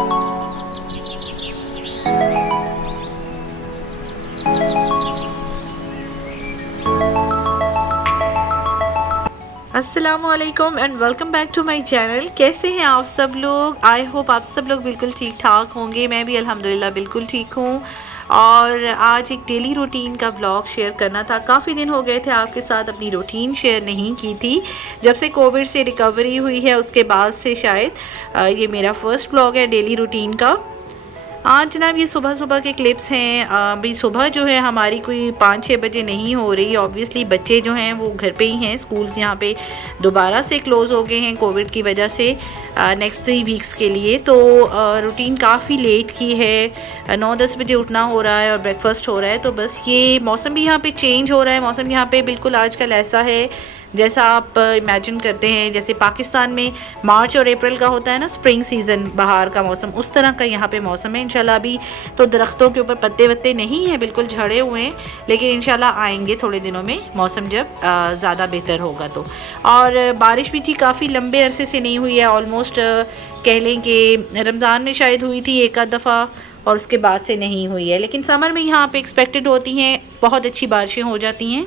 अस्सलामुअलैकुम and welcome back to my channel. कैसे हैं आप सब लोग? आई होप आप सब लोग बिल्कुल ठीक ठाक होंगे। मैं भी अल्हम्दुलिल्लाह बिल्कुल ठीक हूँ। और आज एक डेली रूटीन का ब्लॉग शेयर करना था। काफ़ी दिन हो गए थे आपके साथ अपनी रूटीन शेयर नहीं की थी। जब से कोविड से रिकवरी हुई है उसके बाद से शायद ये मेरा फर्स्ट ब्लॉग है डेली रूटीन का। आज जनाब ये सुबह सुबह के क्लिप्स हैं। अभी सुबह जो है हमारी कोई 5-6 बजे नहीं हो रही। ऑब्वियसली बच्चे जो हैं वो घर पे ही हैं। स्कूल्स यहाँ पे दोबारा से क्लोज़ हो गए हैं कोविड की वजह से नेक्स्ट 3 वीक्स के लिए। तो रूटीन काफ़ी लेट की है। 9-10 बजे उठना हो रहा है और ब्रेकफास्ट हो रहा है। तो बस ये मौसम भी यहाँ पे चेंज हो रहा है। मौसम यहाँ पे बिल्कुल आजकल ऐसा है जैसा आप इमेजिन करते हैं, जैसे पाकिस्तान में मार्च और अप्रैल का होता है ना स्प्रिंग सीज़न, बाहर का मौसम, उस तरह का यहाँ पे मौसम है। इंशाल्लाह अभी तो दरख्तों के ऊपर पत्ते वत्ते नहीं हैं, बिल्कुल झड़े हुए हैं, लेकिन इंशाल्लाह आएंगे थोड़े दिनों में मौसम जब ज़्यादा बेहतर होगा तो। और बारिश भी थी, काफ़ी लंबे अरसे से नहीं हुई है। ऑलमोस्ट कह लें कि रमज़ान में शायद हुई थी एक आध दफ़ा और उसके बाद से नहीं हुई है। लेकिन समर में यहाँ पे एक्सपेक्टेड होती हैं, बहुत अच्छी बारिशें हो जाती हैं।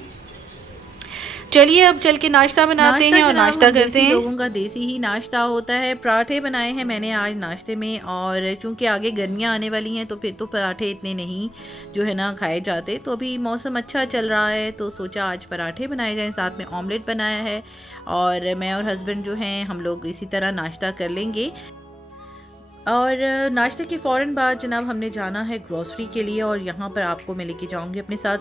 चलिए अब चल के नाश्ता बनाते हैं और नाश्ता करते हैं। लोगों का देसी ही नाश्ता होता है। पराठे बनाए हैं मैंने आज नाश्ते में, और चूंकि आगे गर्मियां आने वाली हैं तो फिर तो पराठे इतने नहीं जो है ना खाए जाते। तो अभी मौसम अच्छा चल रहा है तो सोचा आज पराठे बनाए जाएं, साथ में ऑमलेट बनाया है। और मैं और हस्बैंड जो हैं हम लोग इसी तरह नाश्ता कर लेंगे। और नाश्ते के फ़ौरन बाद जनाब हमने जाना है ग्रॉसरी के लिए, और यहाँ पर आपको मैं लेके जाऊँगी अपने साथ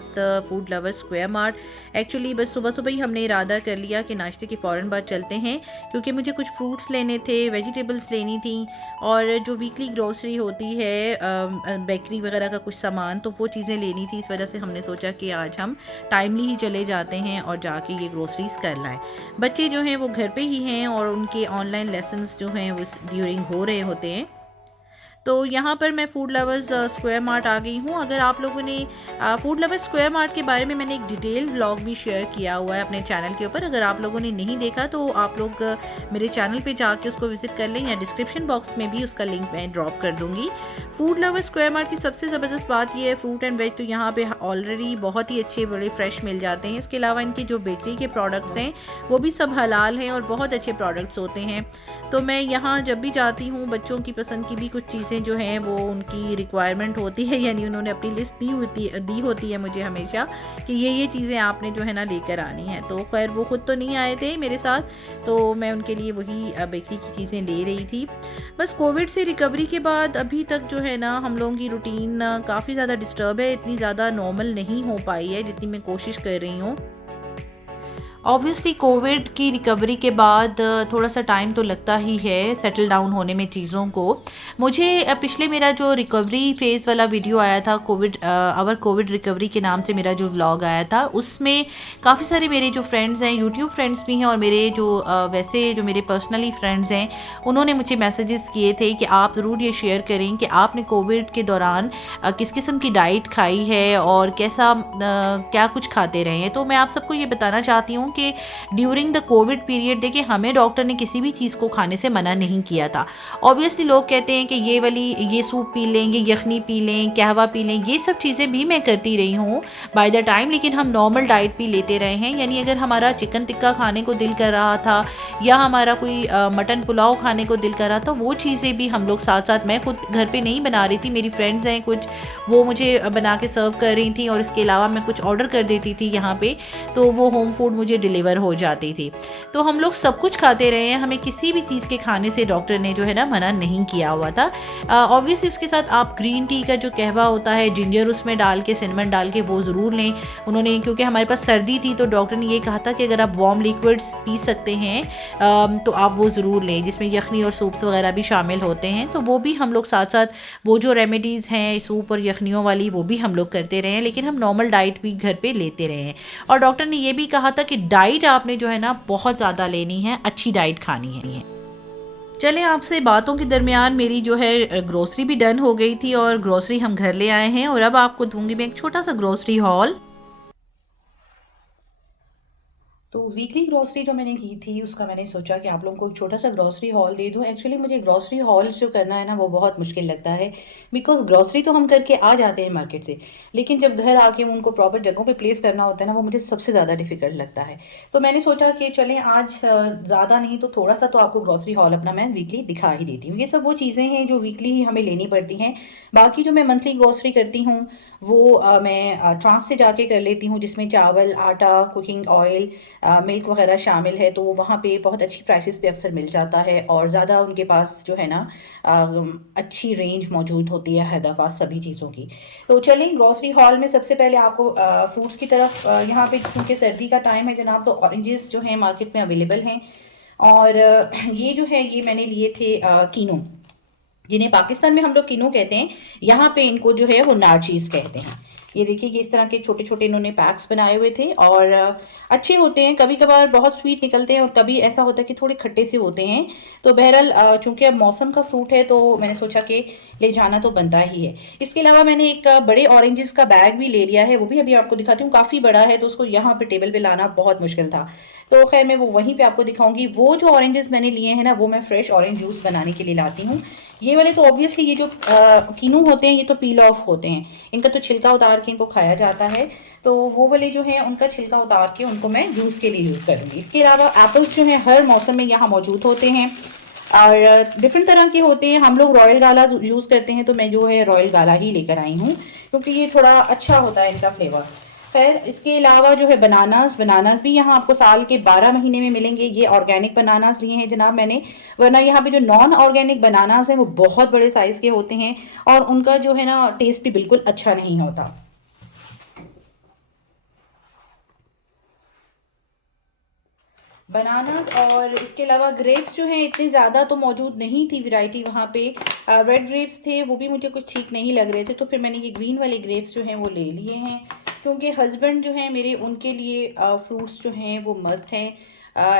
food lover square mart. Actually बस सुबह सुबह ही हमने इरादा कर लिया कि नाश्ते के फ़ौरन बाद चलते हैं, क्योंकि मुझे कुछ फ्रूट्स लेने थे, वेजिटेबल्स लेनी थी, और जो वीकली ग्रॉसरी होती है बेकरी वगैरह का कुछ सामान, तो वो चीज़ें लेनी थी। इस वजह से हमने सोचा कि आज हम टाइमली ही चले जाते हैं और जाके ये ग्रॉसरीज़ कर लाएँ। बच्चे जो हैं वो घर पर ही हैं और उनके ऑनलाइन लेसन्स जो हैं वो ड्यूरिंग हो रहे होते हैं। तो यहाँ पर मैं फूड लवर्स स्क्वायर मार्ट आ गई हूँ। अगर आप लोगों ने फूड लवर्स स्क्वायर मार्ट के बारे में मैंने एक डिटेल व्लॉग भी शेयर किया हुआ है अपने चैनल के ऊपर। अगर आप लोगों ने नहीं देखा तो आप लोग मेरे चैनल पे जाके उसको विजिट कर लें, या डिस्क्रिप्शन बॉक्स में भी उसका लिंक मैं ड्रॉप कर दूँगी। फूड लवर्स स्क्वायर मार्ट की सबसे ज़बरदस्त बात यह है, फ्रूट एंड वेज तो यहाँ पे ऑलरेडी बहुत ही अच्छे बड़े फ्रेश मिल जाते हैं। इसके अलावा इनके जो बेकरी के प्रोडक्ट्स हैं वो भी सब हलाल हैं और बहुत अच्छे प्रोडक्ट्स होते हैं। तो मैं यहाँ जब भी जाती हूँ, बच्चों की पसंद की भी कुछ चीज़ें जो हैं वो उनकी रिक्वायरमेंट होती है, यानी उन्होंने अपनी लिस्ट दी होती है मुझे हमेशा कि ये चीज़ें आपने जो है ना लेकर आनी है। तो खैर वो ख़ुद तो नहीं आए थे मेरे साथ, तो मैं उनके लिए वही बेकरी की चीज़ें ले रही थी। बस कोविड से रिकवरी के बाद अभी तक जो है ना हम लोगों की रूटीन काफ़ी ज़्यादा डिस्टर्ब है, इतनी ज़्यादा नॉर्मल नहीं हो पाई है जितनी मैं कोशिश कर रही हूँ। ऑब्वियसली कोविड की रिकवरी के बाद थोड़ा सा टाइम तो लगता ही है सेटल डाउन होने में चीज़ों को। मुझे पिछले मेरा जो रिकवरी फेज़ वाला वीडियो आया था, आवर कोविड रिकवरी के नाम से मेरा जो व्लॉग आया था, उसमें काफ़ी सारे मेरे जो फ्रेंड्स हैं, यूट्यूब फ्रेंड्स भी हैं, और मेरे जो वैसे जो मेरे पर्सनली फ्रेंड्स हैं, उन्होंने मुझे मैसेजेस किए थे कि आप ज़रूर ये शेयर करें कि आपने कोविड के दौरान किस किस्म की डाइट खाई है और कैसा क्या कुछ खाते रहे हैं। तो मैं आप सबको ये बताना चाहती हूँ कि ड्यूरिंग द कोविड पीरियड देखिए हमें डॉक्टर ने किसी भी चीज़ को खाने से मना नहीं किया था। ऑब्वियसली लोग कहते हैं कि ये सूप पी लें, ये यखनी पी लें, कहवा पी लें, ये सब चीज़ें भी मैं करती रही हूँ बाय द टाइम, लेकिन हम नॉर्मल डाइट भी लेते रहे हैं। यानी अगर हमारा चिकन टिक्का खाने को दिल कर रहा था या हमारा कोई मटन पुलाव खाने को दिल कर रहा था, वो चीज़ें भी हम लोग साथ साथ, मैं खुद घर पे नहीं बना रही थी, मेरी फ्रेंड्स हैं कुछ, वो मुझे बना के सर्व कर रही थी, और इसके अलावा मैं कुछ ऑर्डर कर देती थी यहाँ पे, तो वो होम फूड मुझे डिलीवर हो जाती थी। तो हम लोग सब कुछ खाते रहे हैं, हमें किसी भी चीज़ के खाने से डॉक्टर ने जो है ना मना नहीं किया हुआ था। ऑब्वियसली उसके साथ आप ग्रीन टी का जो कहवा होता है, जिंजर उसमें डाल के, सिनेमन डाल के, वो ज़रूर लें। उन्होंने, क्योंकि हमारे पास सर्दी थी तो डॉक्टर ने ये कहा था कि अगर आप वार्म लिक्विड्स पी सकते हैं तो आप वो ज़रूर लें, जिसमें यखनी और सूप्स वगैरह भी शामिल होते हैं। तो वो भी हम लोग साथ साथ, वो जो रेमेडीज़ हैं सूप और यखनियों वाली, वो भी हम लोग करते रहे हैं, लेकिन हम नॉर्मल डाइट भी घर पे लेते रहे हैं। और डॉक्टर ने ये भी कहा था कि डाइट आपने जो है ना बहुत ज़्यादा लेनी है, अच्छी डाइट खानी है। चलें, आपसे बातों के दरमियान मेरी जो है ग्रोसरी भी डन हो गई थी और ग्रोसरी हम घर ले आए हैं, और अब आपको दूंगी मैं एक छोटा सा ग्रोसरी हॉल। तो वीकली ग्रॉसरी जो मैंने की थी उसका मैंने सोचा कि आप लोगों को एक छोटा सा ग्रॉसरी हॉल दे दूँ। एक्चुअली मुझे ग्रॉसरी हॉल जो करना है ना वो बहुत मुश्किल लगता है, बिकॉज़ ग्रॉसरी तो हम करके आ जाते हैं मार्केट से, लेकिन जब घर आके उनको प्रॉपर जगहों पे प्लेस करना होता है ना वो मुझे सबसे ज़्यादा डिफ़िकल्ट लगता है। तो मैंने सोचा कि चलें आज ज़्यादा नहीं तो थोड़ा-सा तो आपको ग्रॉसरी हॉल अपना मैं वीकली दिखा ही देती हूँ। ये सब वो चीज़ें हैं जो वीकली ही हमें लेनी पड़ती हैं। बाकी जो मैं मंथली ग्रॉसरी करती हूँ वो मैं ट्रांस से जाके कर लेती हूँ, जिसमें चावल, आटा, कुकिंग ऑयल, मिल्क वगैरह शामिल है। तो वहाँ पे बहुत अच्छी प्राइसेस पे अक्सर मिल जाता है और ज़्यादा उनके पास जो है ना अच्छी रेंज मौजूद होती है हैदराबाद सभी चीज़ों की। तो चलें ग्रॉसरी हॉल में सबसे पहले आपको फ्रूट्स की तरफ, यहाँ पे क्योंकि सर्दी का टाइम है जनाब, तो ऑरेंजेस जो हैं मार्केट में अवेलेबल हैं। और ये जो है ये मैंने लिए थे कीनो, जिन्हें पाकिस्तान में हम लोग किनू कहते हैं, यहाँ पे इनको जो है वो नारचीज़ कहते हैं। ये देखिए कि इस तरह के छोटे छोटे इन्होंने पैक्स बनाए हुए थे और अच्छे होते हैं। कभी कभार बहुत स्वीट निकलते हैं और कभी ऐसा होता है कि थोड़े खट्टे से होते हैं। तो बहरहाल चूंकि अब मौसम का फ्रूट है तो मैंने सोचा कि ले जाना तो बनता ही है। इसके अलावा मैंने एक बड़े ऑरेंजेस का बैग भी ले लिया है, वो भी अभी आपको दिखाती हूँ। काफ़ी बड़ा है तो उसको यहाँ पे टेबल पे लाना बहुत मुश्किल था, तो खैर मैं वो वहीं पे आपको दिखाऊंगी। वो जो ऑरेंजेस मैंने लिए हैं ना वो मैं फ्रेश ऑरेंज जूस बनाने के लिए लाती हूँ। ये वाले तो ऑब्वियसली ये जो कीनू होते हैं ये तो पील ऑफ होते हैं, इनका तो छिलका उतार के इनको खाया जाता है। तो वो वाले जो हैं उनका छिलका उतार के उनको मैं जूस के लिए यूज़ करूँगी। इसके अलावा एप्पल्स जो हैं हर मौसम में यहाँ मौजूद होते हैं और डिफरेंट तरह के होते हैं। हम लोग रॉयल गाला यूज़ करते हैं तो मैं जो है रॉयल गाला ही लेकर आई हूँ, क्योंकि ये थोड़ा अच्छा होता है इनका फ्लेवर। खैर इसके अलावा जो है बनानास, बनानास भी यहाँ आपको साल के 12 महीने में मिलेंगे। ये ऑर्गेनिक बनानास लिए हैं जनाब मैंने, वरना यहाँ पे जो नॉन ऑर्गेनिक बनानास हैं वो बहुत बड़े साइज़ के होते हैं और उनका जो है ना टेस्ट भी बिल्कुल अच्छा नहीं होता। बनानास और इसके अलावा ग्रेप्स जो हैं इतनी ज़्यादा तो मौजूद नहीं थी वैरायटी वहाँ पे। रेड ग्रेप्स थे वो भी मुझे कुछ ठीक नहीं लग रहे थे, तो फिर मैंने ये ग्रीन वाले ग्रेप्स जो हैं वो ले लिए हैं, क्योंकि हस्बैंड जो हैं मेरे उनके लिए फ्रूट्स जो हैं वो मस्ट हैं।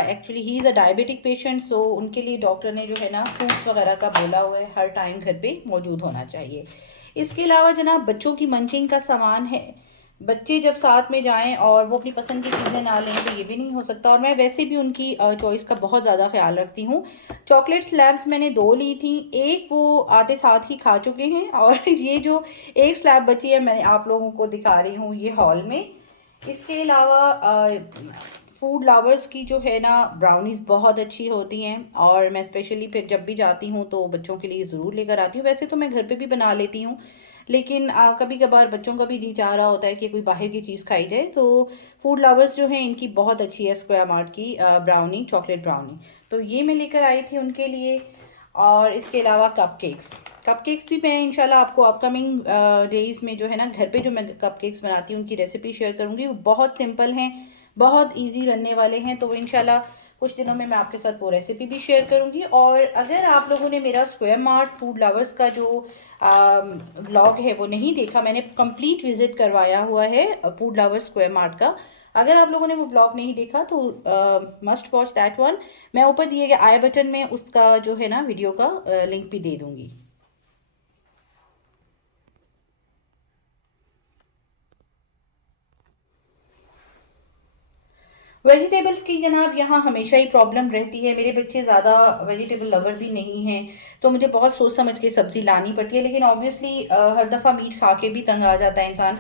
Actually he is a diabetic patient, so उनके लिए डॉक्टर ने जो है ना फ्रूट्स वगैरह का बोला हुआ है हर टाइम घर पे मौजूद होना चाहिए। इसके अलावा जनाब बच्चों की मंचिंग का सामान है। बच्चे जब साथ में जाएं और वो अपनी पसंद की चीज़ें ना लें तो ये भी नहीं हो सकता, और मैं वैसे भी उनकी चॉइस का बहुत ज़्यादा ख्याल रखती हूँ। चॉकलेट स्लैब्स मैंने 2 ली थी, एक वो आते साथ ही खा चुके हैं और ये जो एक स्लैब बची है मैं आप लोगों को दिखा रही हूँ ये हॉल में। इसके अलावा फूड लवर्स की जो है ना ब्राउनीज़ बहुत अच्छी होती हैं और मैं स्पेशली फिर जब भी जाती हूँ तो बच्चों के लिए ज़रूर लेकर आती हूँ। वैसे तो मैं घर पे भी बना लेती हूँ, लेकिन कभी कभार बच्चों का भी जी चाह रहा होता है कि कोई बाहर की चीज़ खाई जाए, तो फूड लवर्स जो हैं इनकी बहुत अच्छी है स्क्वायर मार्ट की ब्राउनी, चॉकलेट ब्राउनी, तो ये मैं लेकर आई थी उनके लिए। और इसके अलावा कपकेक्स, कपकेक्स भी मैं इंशाल्लाह आपको अपकमिंग डेज़ में जो है ना घर पे जो मैं कपकेक्स बनाती हूँ उनकी रेसिपी शेयर करूँगी। वो बहुत सिंपल हैं, बहुत इजी बनने वाले हैं, तो वो इंशाल्लाह कुछ दिनों में मैं आपके साथ वो रेसिपी भी शेयर करूँगी। और अगर आप लोगों ने मेरा स्क्वायर मार्ट फूड लवर्स का जो व्लॉग है वो नहीं देखा, मैंने कंप्लीट विजिट करवाया हुआ है फूड लवर्स स्क्वायर मार्ट का। अगर आप लोगों ने वो व्लॉग नहीं देखा तो मस्ट वॉच दैट वन। मैं ऊपर दिए गए आई बटन में उसका जो है ना वीडियो का लिंक भी दे दूँगी। वेजिटेबल्स की जनाब यहाँ हमेशा ही प्रॉब्लम रहती है। मेरे बच्चे ज़्यादा वेजिटेबल लवर भी नहीं हैं, तो मुझे बहुत सोच समझ के सब्ज़ी लानी पड़ती है, लेकिन ऑब्वियसली हर दफ़ा मीट खा के भी तंग आ जाता है इंसान।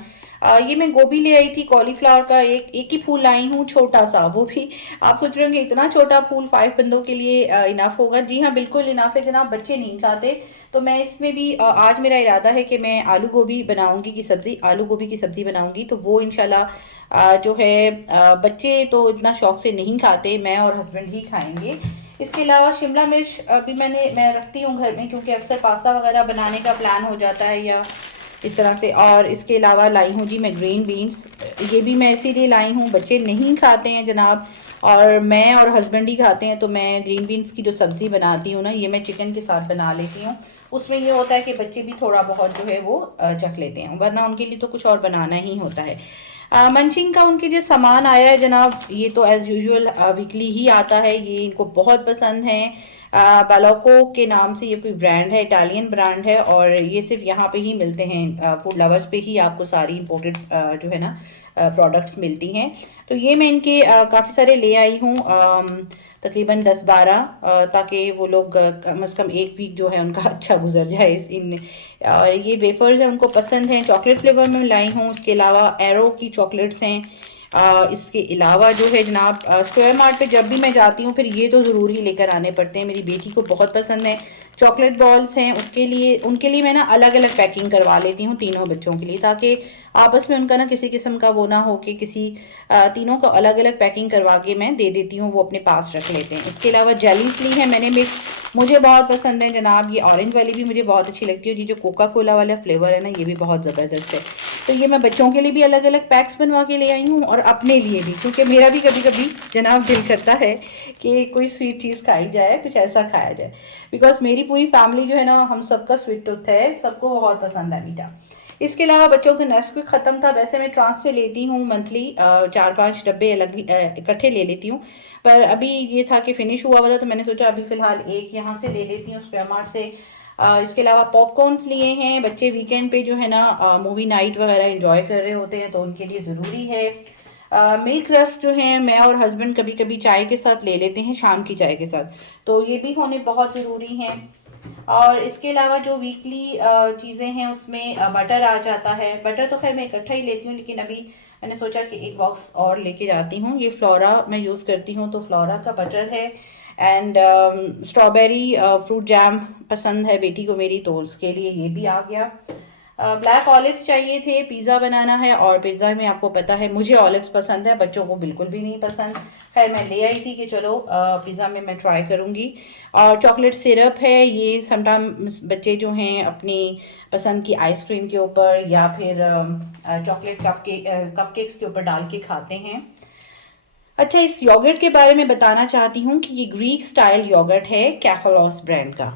ये मैं गोभी ले आई थी कॉलीफ्लावर का, एक एक ही फूल लाई हूँ छोटा सा, वो भी आप सोच रहे होंगे इतना छोटा फूल 5 बंदों के लिए इनफ होगा। जी हाँ बिल्कुल इनफ है जनाब, बच्चे नहीं खाते। तो मैं इसमें भी आज मेरा इरादा है कि मैं आलू गोभी बनाऊंगी की सब्ज़ी, आलू गोभी की सब्ज़ी बनाऊंगी, तो वो इंशाल्लाह जो है बच्चे तो इतना शौक से नहीं खाते, मैं और हस्बैंड ही खाएंगे। इसके अलावा शिमला मिर्च भी मैं रखती हूँ घर में, क्योंकि अक्सर पास्ता वगैरह बनाने का प्लान हो जाता है या इस तरह से। और इसके अलावा लाई हूँ जी मैं ग्रीन बीन्स, ये भी मैं इसीलिए लाई हूँ, बच्चे नहीं खाते हैं जनाब और मैं और हस्बैंड ही खाते हैं। तो मैं ग्रीन बीन्स की जो सब्ज़ी बनाती हूँ ना ये मैं चिकन के साथ बना लेती हूँ। उसमें ये होता है कि बच्चे भी थोड़ा बहुत जो है वो चख लेते हैं, वरना उनके लिए तो कुछ और बनाना ही होता है। मंचिंग का उनके जो सामान आया है जनाब, ये तो एज़ यूजुअल वीकली ही आता है, ये इनको बहुत पसंद है। बालोको के नाम से ये कोई ब्रांड है, इटालियन ब्रांड है, और ये सिर्फ यहाँ पे ही मिलते हैं, फूड लवर्स पे ही आपको सारी इम्पोर्टेड जो है ना प्रोडक्ट्स मिलती हैं। तो ये मैं इनके काफ़ी सारे ले आई हूँ, तकरीबन 10-12, ताकि वो लोग कम से कम एक वीक जो है उनका अच्छा गुजर जाए और ये वेफर्स हैं उनको पसंद हैं, चॉकलेट फ्लेवर में लाई हूँ। उसके अलावा एरो की चॉकलेट्स हैं। इसके अलावा जो है जनाब, स्क्वायर मार्ट पे जब भी मैं जाती हूँ फिर ये तो ज़रूर ही लेकर आने पड़ते हैं, मेरी बेटी को बहुत पसंद है। चॉकलेट बॉल्स हैं, उनके लिए मैं ना अलग अलग पैकिंग करवा लेती हूँ तीनों बच्चों के लिए, ताकि आपस में उनका ना किसी किस्म का वो ना हो कि तीनों को अलग अलग पैकिंग करवा के मैं दे देती हूँ, वो अपने पास रख लेते हैं। इसके अलावा जेलीस ली है मैंने मिक्स, मुझे बहुत पसंद है जनाब। ये ऑरेंज वाली भी मुझे बहुत अच्छी लगती है, ये जो कोका कोला वाला फ्लेवर है ना ये भी बहुत ज़बरदस्त है। तो ये मैं बच्चों के लिए भी अलग अलग पैक्स बनवा के ले आई हूँ और अपने लिए भी, क्योंकि मेरा भी कभी कभी जनाब दिल करता है कि कोई स्वीट चीज़ खाई जाए, कुछ ऐसा खाया जाए, बिकॉज मेरी पूरी फैमिली जो है ना हम सबका स्वीट टूथ है, सबको बहुत पसंद है मीठा। इसके अलावा बच्चों का नेस्क्विक ख़त्म था, वैसे मैं ट्रांस से लेती हूँ मंथली 4-5 डब्बे अलग इकट्ठे ले लेती हूँ, पर अभी ये था कि फिनिश हुआ हुआ था तो मैंने सोचा अभी फ़िलहाल एक यहाँ से ले लेती हूँ स्क्वायर मार्ट से। इसके अलावा पॉपकॉर्न्स लिए हैं, बच्चे वीकेंड पे जो है ना मूवी नाइट वगैरह एंजॉय कर रहे होते हैं तो उनके लिए ज़रूरी है। मिल्क रस्क जो है मैं और हस्बैंड कभी कभी चाय के साथ ले लेते हैं, शाम की चाय के साथ, तो ये भी होने बहुत ज़रूरी हैं। और इसके अलावा जो वीकली चीज़ें हैं उसमें बटर आ जाता है। बटर तो खैर मैं इकट्ठा ही लेती हूँ, लेकिन अभी मैंने सोचा कि एक बॉक्स और लेके जाती हूँ। ये फ्लोरा मैं यूज़ करती हूँ तो फ्लोरा का बटर है। एंड स्ट्रॉबेरी फ्रूट जैम पसंद है बेटी को मेरी, तो उसके लिए ये भी आ गया। ब्लैक ऑलिव्स चाहिए थे, पिज़्ज़ा बनाना है और पिज़्ज़ा में आपको पता है मुझे ऑलिव्स पसंद है, बच्चों को बिल्कुल भी नहीं पसंद। खैर मैं ले आई थी कि चलो पिज़्ज़ा में मैं ट्राई करूँगी। और चॉकलेट सिरप है, ये समटाइम बच्चे जो हैं अपनी पसंद की आइसक्रीम के ऊपर या फिर चॉकलेट कपकेक्स के ऊपर डाल के खाते हैं। अच्छा, इस योगर्ट के बारे में बताना चाहती हूँ कि ये ग्रीक स्टाइल योगर्ट है कैफलॉस ब्रांड का।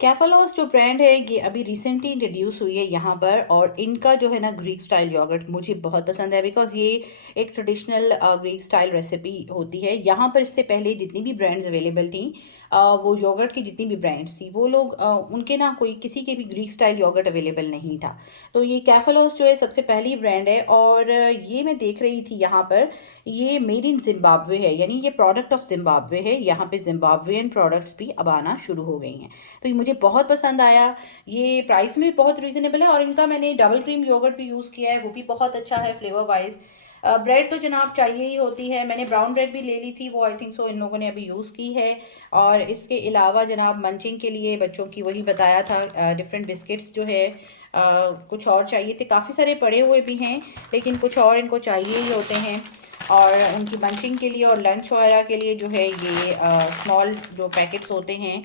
कैफलॉस जो ब्रांड है ये अभी रिसेंटली इंट्रोड्यूस हुई है यहाँ पर, और इनका जो है ना ग्रीक स्टाइल योगर्ट मुझे बहुत पसंद है, बिकॉज ये एक ट्रेडिशनल ग्रीक स्टाइल रेसिपी होती है। यहाँ पर इससे पहले जितनी भी ब्रांड्स अवेलेबल थी, वो योगर्ट की जितनी भी ब्रांड्स थी वो लोग उनके ना कोई किसी के भी ग्रीक स्टाइल योगर्ट अवेलेबल नहीं था। तो ये कैफलॉस जो है सबसे पहली ब्रांड है, और ये मैं देख रही थी यहाँ पर, ये मेड इन जिम्बाब्वे है, यानी ये प्रोडक्ट ऑफ जिम्बाब्वे है। यहाँ पे जिम्बाब्वेन प्रोडक्ट्स भी अब आना शुरू हो गई हैं, तो ये मुझे बहुत पसंद आया। ये प्राइस में बहुत रीज़नेबल है, और इनका मैंने डबल क्रीम योगर्ट भी यूज़ किया है, वो भी बहुत अच्छा है फ्लेवर वाइज। ब्रेड तो जनाब चाहिए ही होती है, मैंने ब्राउन ब्रेड भी ले ली थी, वो आई थिंक सो इन लोगों ने अभी यूज़ की है। और इसके अलावा जनाब मंचिंग के लिए बच्चों की वही बताया था, डिफरेंट बिस्किट्स जो है कुछ और चाहिए थे, काफ़ी सारे पड़े हुए भी हैं लेकिन कुछ और इनको चाहिए ही होते हैं। और उनकी मंचिंग के लिए और लंच वगैरह के लिए जो है ये स्मॉल जो पैकेट्स होते हैं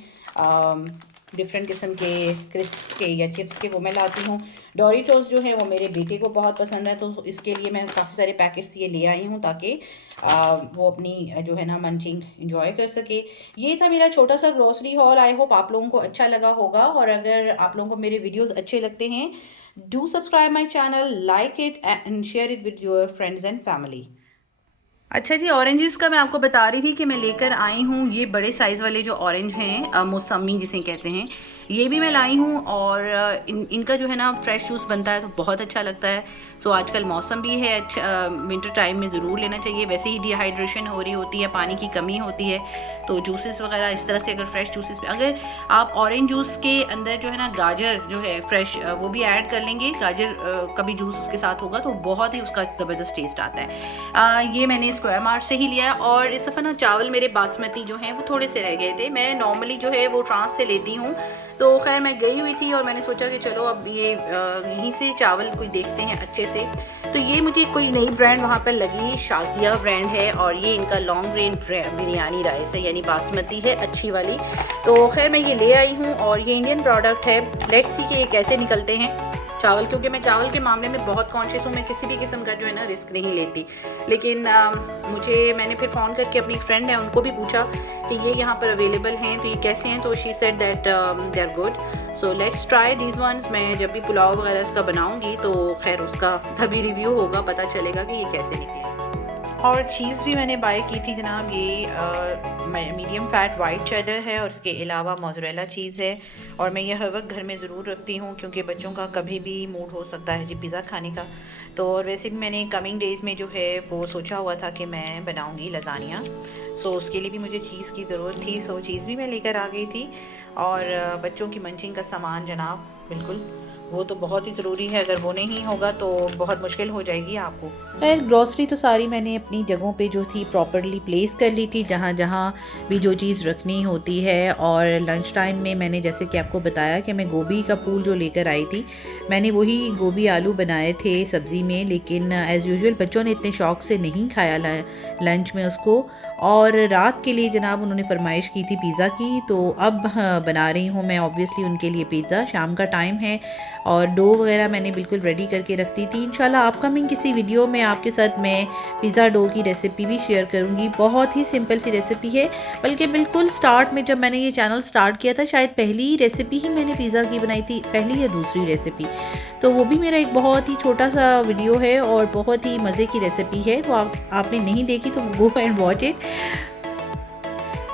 डिफरेंट किस्म के क्रिस्प के या चिप्स के, वो मैं लाती हूँ। डोरिटोस जो है वो मेरे बेटे को बहुत पसंद है, तो इसके लिए मैं काफ़ी सारे पैकेट्स ये ले आई हूँ ताकि वो अपनी जो है ना मंचिंग इंजॉय कर सके। ये था मेरा छोटा सा ग्रोसरी हॉल, आई होप आप लोगों को अच्छा लगा होगा, और अगर आप लोगों को मेरे वीडियोस अच्छे लगते हैं do subscribe my channel, like it and share it with your friends and family. अच्छा जी, ऑरेंजेस का मैं आपको बता रही थी कि मैं लेकर आई हूँ ये बड़े साइज़ वाले जो ऑरेंज हैं, मौसमी जिसे कहते हैं, ये भी मैं लाई हूँ। और इनका जो है ना फ्रेश जूस बनता है तो बहुत अच्छा लगता है। सो आजकल मौसम भी है अच्छा, विंटर टाइम में ज़रूर लेना चाहिए, वैसे ही डिहाइड्रेशन हो रही होती है, पानी की कमी होती है, तो जूसेस वगैरह इस तरह से अगर फ्रेश जूसेस में अगर आप ऑरेंज जूस के अंदर जो है ना गाजर जो है फ्रेश वो भी ऐड कर लेंगे, गाजर का भी जूस उसके साथ होगा तो बहुत ही उसका ज़बरदस्त टेस्ट आता है। ये मैंने स्क्वायर मार्ट से ही लिया है। और इस दफ़ा ना चावल मेरे बासमती जो हैं वो थोड़े से रह गए थे, मैं नॉर्मली जो है वो ट्रांस से लेती हूँ, तो खैर मैं गई हुई थी और मैंने सोचा कि चलो अब ये यहीं से चावल कोई देखते हैं अच्छे से। तो ये मुझे कोई नई ब्रांड वहाँ पर लगी, शाजिया ब्रांड है, और ये इनका लॉन्ग ग्रेन बिरयानी राइस है, यानी बासमती है अच्छी वाली। तो खैर मैं ये ले आई हूँ, और ये इंडियन प्रोडक्ट है। लेट्स सी कि ये कैसे निकलते हैं चावल, क्योंकि मैं चावल के मामले में बहुत कॉन्शियस हूँ, मैं किसी भी किस्म का जो है ना रिस्क नहीं लेती। लेकिन मैंने फिर फ़ोन करके अपनी फ्रेंड है उनको भी पूछा कि ये यहाँ पर अवेलेबल हैं तो ये कैसे हैं, तो she said that they are good, so let's try these ones. मैं जब भी पुलाव वगैरह इसका बनाऊँगी तो खैर उसका तभी रिव्यू होगा, पता चलेगा कि ये कैसे निकले। और चीज़ भी मैंने बाय की थी जनाब, ये मीडियम फैट वाइट चेडर है और इसके अलावा मोज़रेला चीज़ है। और मैं ये हर वक्त घर में ज़रूर रखती हूँ क्योंकि बच्चों का कभी भी मूड हो सकता है जी पिज़्ज़ा खाने का। तो और वैसे भी मैंने कमिंग डेज़ में जो है वो सोचा हुआ था कि मैं बनाऊँगी लज़ानिया। सो उसके लिए भी मुझे चीज़ की ज़रूरत थी, सो चीज़ भी मैं लेकर आ गई थी। और बच्चों की मंचिंग का सामान जनाब बिल्कुल वो तो बहुत ही ज़रूरी है, अगर वो नहीं होगा तो बहुत मुश्किल हो जाएगी आपको। खैर ग्रॉसरी तो सारी मैंने अपनी जगहों पे जो थी प्रॉपरली प्लेस कर ली थी, जहाँ जहाँ भी जो चीज़ रखनी होती है। और लंच टाइम में मैंने जैसे कि आपको बताया कि मैं गोभी का पूल जो लेकर आई थी, मैंने वही गोभी आलू बनाए थे सब्ज़ी में, लेकिन एज़ यूजुअल बच्चों ने इतने शौक़ से नहीं खाया लंच में उसको। और रात के लिए जनाब उन्होंने फरमाइश की थी पिज़्ज़ा की, तो अब बना रही हूँ मैं ऑब्वियसली उनके लिए पिज़्ज़ा। शाम का टाइम है और डो वगैरह मैंने बिल्कुल रेडी करके रखती थी। इंशाल्लाह अपकमिंग किसी वीडियो में आपके साथ मैं पिज़्ज़ा डो की रेसिपी भी शेयर करूँगी। बहुत ही सिंपल सी रेसिपी है, बल्कि बिल्कुल स्टार्ट में जब मैंने ये चैनल स्टार्ट किया था शायद पहली रेसिपी ही मैंने पिज़्ज़ा की बनाई थी, पहली या दूसरी रेसिपी। तो वो भी मेरा एक बहुत ही छोटा सा वीडियो है और बहुत ही मज़े की रेसिपी है। तो आपने नहीं देखी तो गो एंड वॉच इट।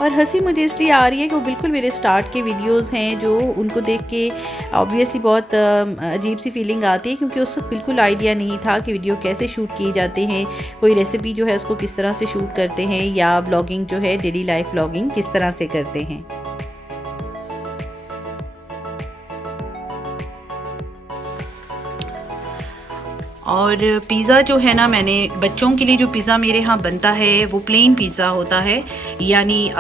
और हंसी मुझे इसलिए आ रही है कि वो बिल्कुल मेरे स्टार्ट के वीडियोस हैं, जो उनको देख के ऑब्वियसली बहुत अजीब सी फीलिंग आती है, क्योंकि उस वक्त बिल्कुल आइडिया नहीं था कि वीडियो कैसे शूट किए जाते हैं, कोई रेसिपी जो है उसको किस तरह से शूट करते हैं, या ब्लॉगिंग जो है डेली लाइफ ब्लॉगिंग किस तरह से करते हैं। और पिज़्ज़ा जो है ना, मैंने बच्चों के लिए जो पिज़्ज़ा मेरे यहाँ बनता है वो प्लेन पिज़्ज़ा होता है, यानी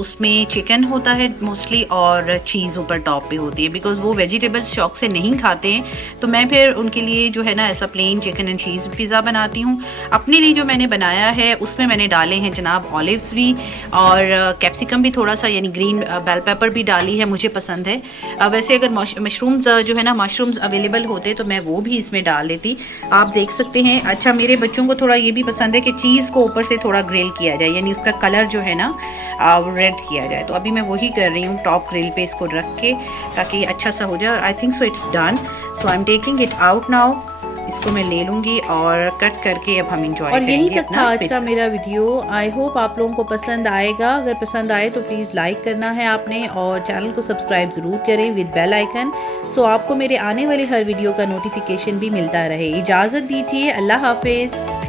उसमें चिकन होता है मोस्टली और चीज़ ऊपर टॉप पे होती है, बिकॉज़ वो वेजिटेबल्स शौक से नहीं खाते हैं। तो मैं फिर उनके लिए जो है ना ऐसा plain chicken and cheese pizza बनाती हूँ। अपने लिए जो मैंने बनाया है उसमें मैंने डाले हैं जनाब ऑलिव्स भी और कैप्सिकम भी थोड़ा सा, यानी ग्रीन बेल पेपर भी डाली है, मुझे पसंद है। वैसे अगर मशरूम्स जो है ना मशरूम्स अवेलेबल होते तो मैं वो भी इसमें डाल लेती, आप देख सकते हैं। अच्छा, मेरे बच्चों को थोड़ा ये भी पसंद है कि चीज़ को ऊपर से थोड़ा ग्रिल किया जाए, यानी उसका कलर जो है ना रेड किया जाए। तो अभी मैं वही कर रही हूँ, टॉप ग्रिल पे इसको रख के, ताकि अच्छा सा हो जाए। I think so it's done, so I am taking it out now. इसको मैं ले लूँगी और कट करके अब हम इंजॉय करेंगे। और यही तक था आज का मेरा वीडियो। आई होप आप लोगों को पसंद आएगा। अगर पसंद आए तो प्लीज़ लाइक करना है आपने, और चैनल को सब्सक्राइब ज़रूर करें विद बेल आइकन, सो आपको मेरे आने वाले हर वीडियो का नोटिफिकेशन भी मिलता रहे। इजाज़त दीजिए, अल्लाह हाफिज़।